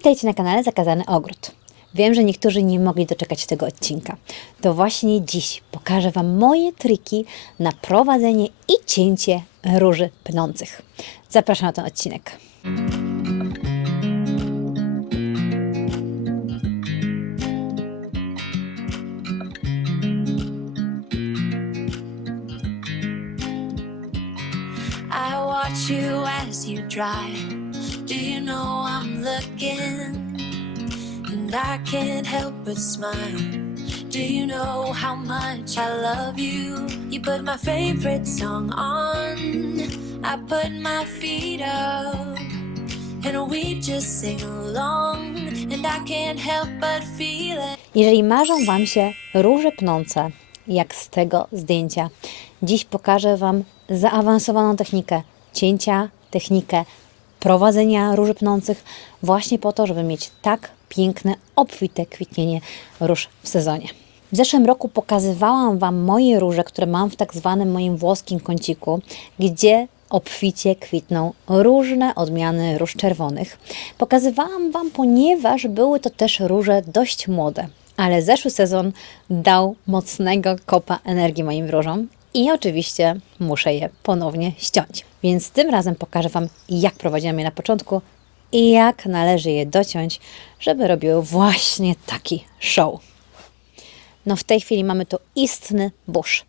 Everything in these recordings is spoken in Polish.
Witajcie na kanale Zakazany Ogród. Wiem, że niektórzy nie mogli doczekać tego odcinka. To właśnie dziś pokażę Wam moje triki na prowadzenie i cięcie róży pnących. Zapraszam na ten odcinek. I watch you as you drive. Do you know I'm looking? And I can't help but smile. Do you know how much I love you? You put my favorite song on. I put my feet up. And we just sing along. And I can't help but feel it. Jeżeli marzą Wam się róże pnące, jak z tego zdjęcia, dziś pokażę Wam zaawansowaną technikę cięcia, technikę prowadzenia róży pnących, właśnie po to, żeby mieć tak piękne, obfite kwitnienie róż w sezonie. W zeszłym roku pokazywałam Wam moje róże, które mam w tak zwanym moim włoskim kąciku, gdzie obficie kwitną różne odmiany róż czerwonych. Pokazywałam Wam, ponieważ były to też róże dość młode, ale zeszły sezon dał mocnego kopa energii moim różom i oczywiście muszę je ponownie ściąć. Więc tym razem pokażę Wam, jak prowadziłam je na początku i jak należy je dociąć, żeby robiły właśnie taki show. No w tej chwili mamy tu istny burz.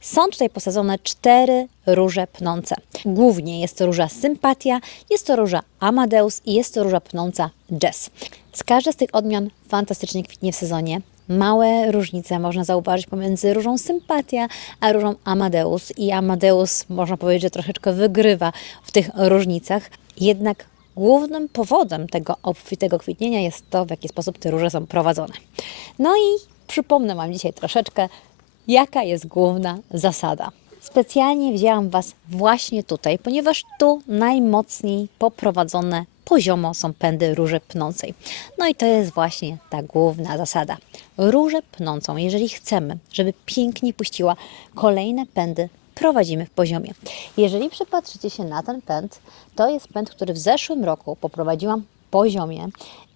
Są tutaj posadzone cztery róże pnące. Głównie jest to róża Sympatia, jest to róża Amadeus i jest to róża pnąca Jazz. Z każdej z tych odmian fantastycznie kwitnie w sezonie. Małe różnice można zauważyć pomiędzy różą Sympatia a różą Amadeus. I Amadeus można powiedzieć, że troszeczkę wygrywa w tych różnicach. Jednak głównym powodem tego obfitego kwitnienia jest to, w jaki sposób te róże są prowadzone. No i przypomnę Wam dzisiaj troszeczkę, jaka jest główna zasada. Specjalnie wzięłam Was właśnie tutaj, ponieważ tu najmocniej poprowadzone poziomo są pędy róży pnącej. No i to jest właśnie ta główna zasada. Różę pnącą, jeżeli chcemy, żeby pięknie puściła kolejne pędy, prowadzimy w poziomie. Jeżeli przypatrzycie się na ten pęd, to jest pęd, który w zeszłym roku poprowadziłam poziomie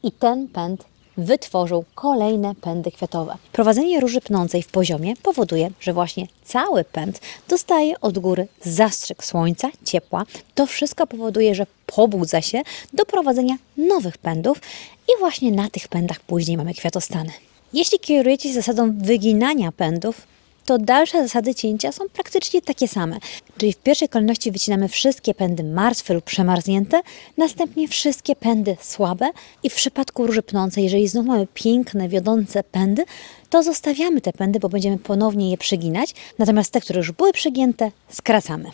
i ten pęd wytworzył kolejne pędy kwiatowe. Prowadzenie róży pnącej w poziomie powoduje, że właśnie cały pęd dostaje od góry zastrzyk słońca, ciepła. To wszystko powoduje, że pobudza się do prowadzenia nowych pędów i właśnie na tych pędach później mamy kwiatostany. Jeśli kierujecie się zasadą wyginania pędów, to dalsze zasady cięcia są praktycznie takie same. Czyli w pierwszej kolejności wycinamy wszystkie pędy martwe lub przemarznięte, następnie wszystkie pędy słabe i w przypadku róży pnącej, jeżeli znów mamy piękne, wiodące pędy, to zostawiamy te pędy, bo będziemy ponownie je przyginać, natomiast te, które już były przygięte, skracamy.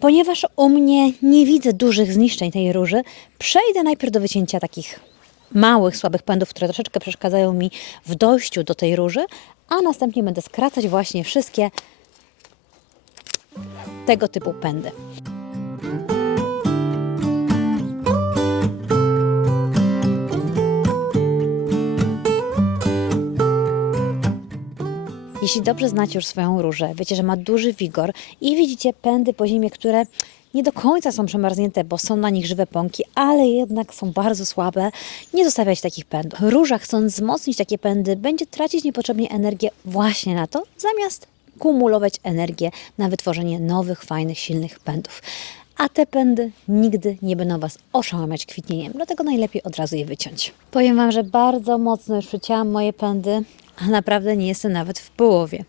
Ponieważ u mnie nie widzę dużych zniszczeń tej róży, przejdę najpierw do wycięcia takich małych, słabych pędów, które troszeczkę przeszkadzają mi w dojściu do tej róży, a następnie będę skracać właśnie wszystkie tego typu pędy. Jeśli dobrze znacie już swoją różę, wiecie, że ma duży wigor i widzicie pędy po ziemi, które nie do końca są przemarznięte, bo są na nich żywe pąki, ale jednak są bardzo słabe, nie zostawiać takich pędów. Róża, chcąc wzmocnić takie pędy, będzie tracić niepotrzebnie energię właśnie na to, zamiast kumulować energię na wytworzenie nowych, fajnych, silnych pędów. A te pędy nigdy nie będą Was oszałamiać kwitnieniem, dlatego najlepiej od razu je wyciąć. Powiem Wam, że bardzo mocno już przycięłam moje pędy, a naprawdę nie jestem nawet w połowie.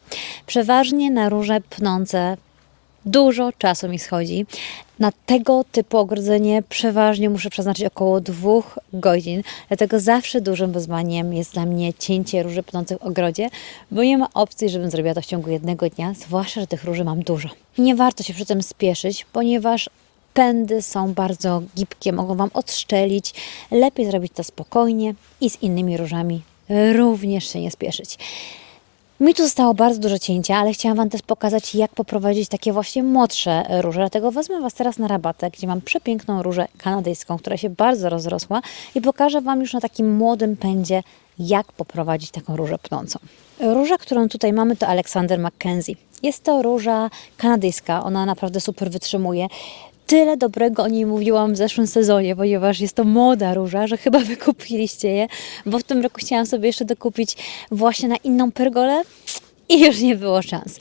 Przeważnie na róże pnące dużo czasu mi schodzi. Na tego typu ogrodzenie przeważnie muszę przeznaczyć około dwóch godzin, dlatego zawsze dużym wyzwaniem jest dla mnie cięcie róży pnących w ogrodzie, bo nie ma opcji, żebym zrobiła to w ciągu jednego dnia, zwłaszcza, że tych róży mam dużo. Nie warto się przy tym spieszyć, ponieważ pędy są bardzo gibkie, mogą Wam odszczelić. Lepiej zrobić to spokojnie i z innymi różami również się nie spieszyć. Mi tu zostało bardzo dużo cięcia, ale chciałam Wam też pokazać, jak poprowadzić takie właśnie młodsze róże. Dlatego wezmę Was teraz na rabatę, gdzie mam przepiękną różę kanadyjską, która się bardzo rozrosła i pokażę Wam już na takim młodym pędzie, jak poprowadzić taką różę pnącą. Róża, którą tutaj mamy, to Alexander Mackenzie. Jest to róża kanadyjska, ona naprawdę super wytrzymuje. Tyle dobrego o niej mówiłam w zeszłym sezonie, ponieważ jest to młoda róża, że chyba wykupiliście je, bo w tym roku chciałam sobie jeszcze dokupić właśnie na inną pergolę i już nie było szans.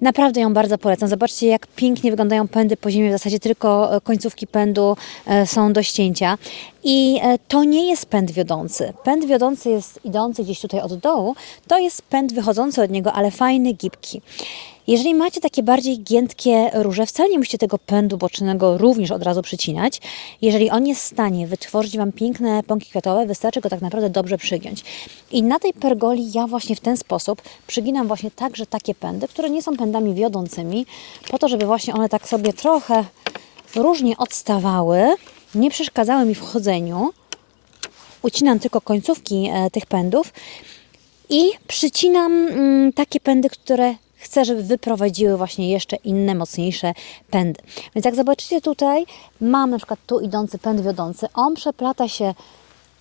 Naprawdę ją bardzo polecam. Zobaczcie, jak pięknie wyglądają pędy po ziemi. W zasadzie tylko e, końcówki pędu e, są do ścięcia. I e, to nie jest pęd wiodący. Pęd wiodący jest idący gdzieś tutaj od dołu. To jest pęd wychodzący od niego, ale fajny, gibki. Jeżeli macie takie bardziej giętkie róże, wcale nie musicie tego pędu bocznego również od razu przycinać. Jeżeli on jest w stanie wytworzyć Wam piękne pąki kwiatowe, wystarczy go tak naprawdę dobrze przygiąć. I na tej pergoli ja właśnie w ten sposób przyginam właśnie także takie pędy, które nie są pędami wiodącymi, po to, żeby właśnie one tak sobie trochę różnie odstawały, nie przeszkadzały mi w chodzeniu. Ucinam tylko końcówki e, tych pędów i przycinam mm, takie pędy, które chcę, żeby wyprowadziły właśnie jeszcze inne, mocniejsze pędy. Więc jak zobaczycie tutaj, mam na przykład tu idący pęd wiodący, on przeplata się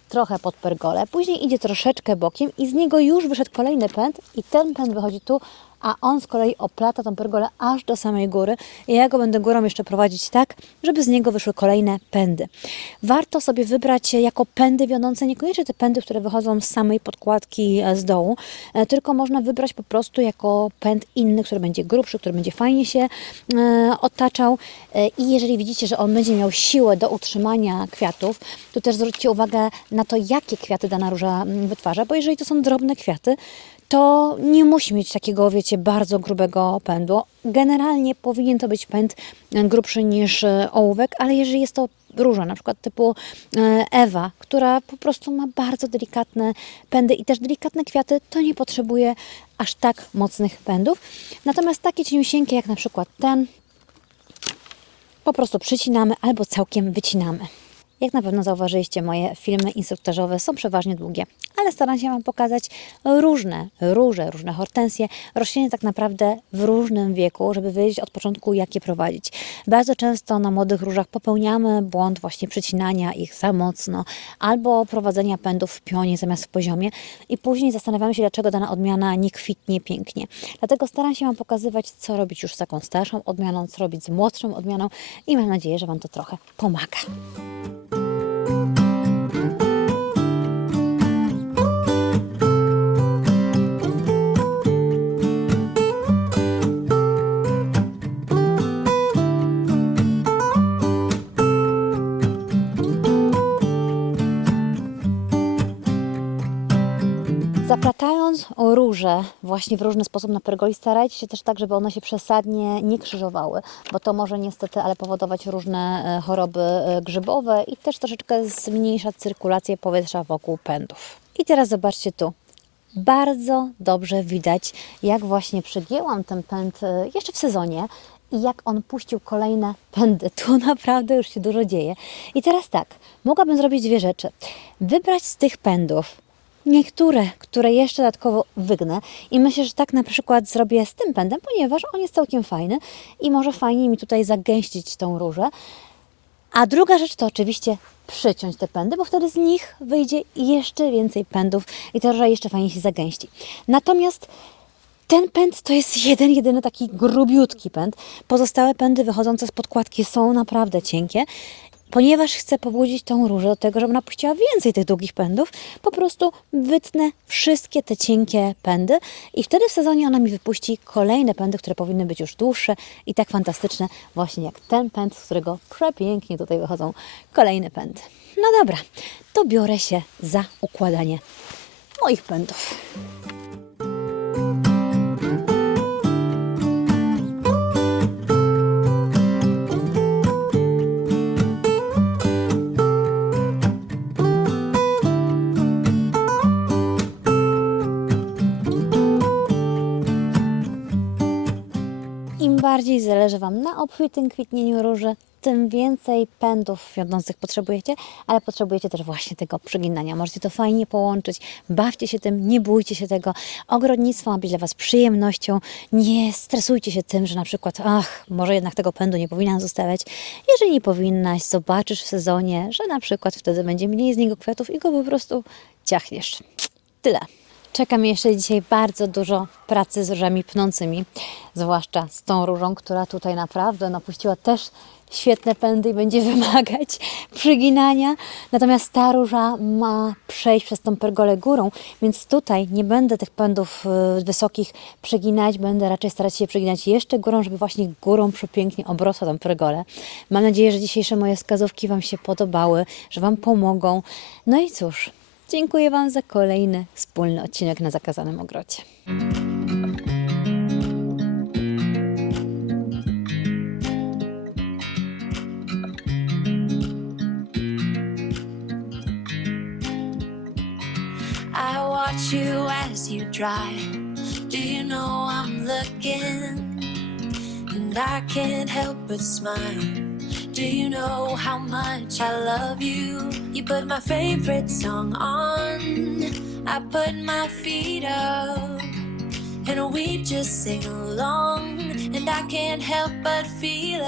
trochę pod pergolę, później idzie troszeczkę bokiem i z niego już wyszedł kolejny pęd i ten pęd wychodzi tu, a on z kolei oplata tą pergolę aż do samej góry i ja go będę górą jeszcze prowadzić tak, żeby z niego wyszły kolejne pędy. Warto sobie wybrać jako pędy wiodące, niekoniecznie te pędy, które wychodzą z samej podkładki e, z dołu, e, tylko można wybrać po prostu jako pęd inny, który będzie grubszy, który będzie fajnie się e, otaczał i jeżeli widzicie, że on będzie miał siłę do utrzymania kwiatów, to też zwróćcie uwagę na to, jakie kwiaty dana róża mm, wytwarza, bo jeżeli to są drobne kwiaty, to nie musi mieć takiego, wiecie, bardzo grubego pędu. Generalnie powinien to być pęd e, grubszy niż e, ołówek, ale jeżeli jest to róża, na przykład typu e, Ewa, która po prostu ma bardzo delikatne pędy i też delikatne kwiaty, to nie potrzebuje aż tak mocnych pędów. Natomiast takie cieniusieńkie, jak na przykład ten, po prostu przycinamy albo całkiem wycinamy. Jak na pewno zauważyliście, moje filmy instruktażowe są przeważnie długie, ale staram się Wam pokazać różne róże, różne hortensje, rośliny tak naprawdę w różnym wieku, żeby wiedzieć od początku, jak je prowadzić. Bardzo często na młodych różach popełniamy błąd właśnie przycinania ich za mocno albo prowadzenia pędów w pionie zamiast w poziomie i później zastanawiamy się, dlaczego dana odmiana nie kwitnie pięknie. Dlatego staram się Wam pokazywać, co robić już z taką starszą odmianą, co robić z młodszą odmianą i mam nadzieję, że Wam to trochę pomaga. Róże właśnie w różny sposób na pergoli, starajcie się też tak, żeby one się przesadnie nie krzyżowały, bo to może niestety ale powodować różne e, choroby e, grzybowe i też troszeczkę zmniejsza cyrkulację powietrza wokół pędów. I teraz zobaczcie tu. Bardzo dobrze widać, jak właśnie przygięłam ten pęd e, jeszcze w sezonie i jak on puścił kolejne pędy. Tu naprawdę już się dużo dzieje. I teraz tak, mogłabym zrobić dwie rzeczy. Wybrać z tych pędów niektóre, które jeszcze dodatkowo wygnę i myślę, że tak na przykład zrobię z tym pędem, ponieważ on jest całkiem fajny i może fajnie mi tutaj zagęścić tą różę. A druga rzecz to oczywiście przyciąć te pędy, bo wtedy z nich wyjdzie jeszcze więcej pędów i ta róża jeszcze fajnie się zagęści. Natomiast ten pęd to jest jeden, jedyny taki grubiutki pęd. Pozostałe pędy wychodzące z podkładki są naprawdę cienkie. Ponieważ chcę pobudzić tą różę do tego, żeby napuściła więcej tych długich pędów, po prostu wytnę wszystkie te cienkie pędy i wtedy w sezonie ona mi wypuści kolejne pędy, które powinny być już dłuższe i tak fantastyczne, właśnie jak ten pęd, z którego przepięknie tutaj wychodzą kolejne pędy. No dobra, to biorę się za układanie moich pędów. Bardziej zależy Wam na obfitym kwitnieniu róży, tym więcej pędów wiodących potrzebujecie, ale potrzebujecie też właśnie tego przyginania. Możecie to fajnie połączyć, bawcie się tym, nie bójcie się tego. Ogrodnictwo ma być dla Was przyjemnością. Nie stresujcie się tym, że na przykład, ach, może jednak tego pędu nie powinnam zostawiać. Jeżeli nie powinnaś, zobaczysz w sezonie, że na przykład wtedy będzie mniej z niego kwiatów i go po prostu ciachniesz. Tyle. Czeka mnie jeszcze dzisiaj bardzo dużo pracy z różami pnącymi, zwłaszcza z tą różą, która tutaj naprawdę napuściła też świetne pędy i będzie wymagać przyginania. Natomiast ta róża ma przejść przez tą pergolę górą, więc tutaj nie będę tych pędów y, wysokich przyginać, będę raczej starać się przyginać jeszcze górą, żeby właśnie górą przepięknie obrosła tą pergolę. Mam nadzieję, że dzisiejsze moje wskazówki Wam się podobały, że Wam pomogą. No i cóż, dziękuję Wam za kolejny wspólny odcinek na Zakazanym Ogrodzie. I watch you as you. Do you know I'm looking? And I can't help but smile. Do you know how much I love you? You put my favorite song on. I put my feet up. And we just sing along. And I can't help but feel it.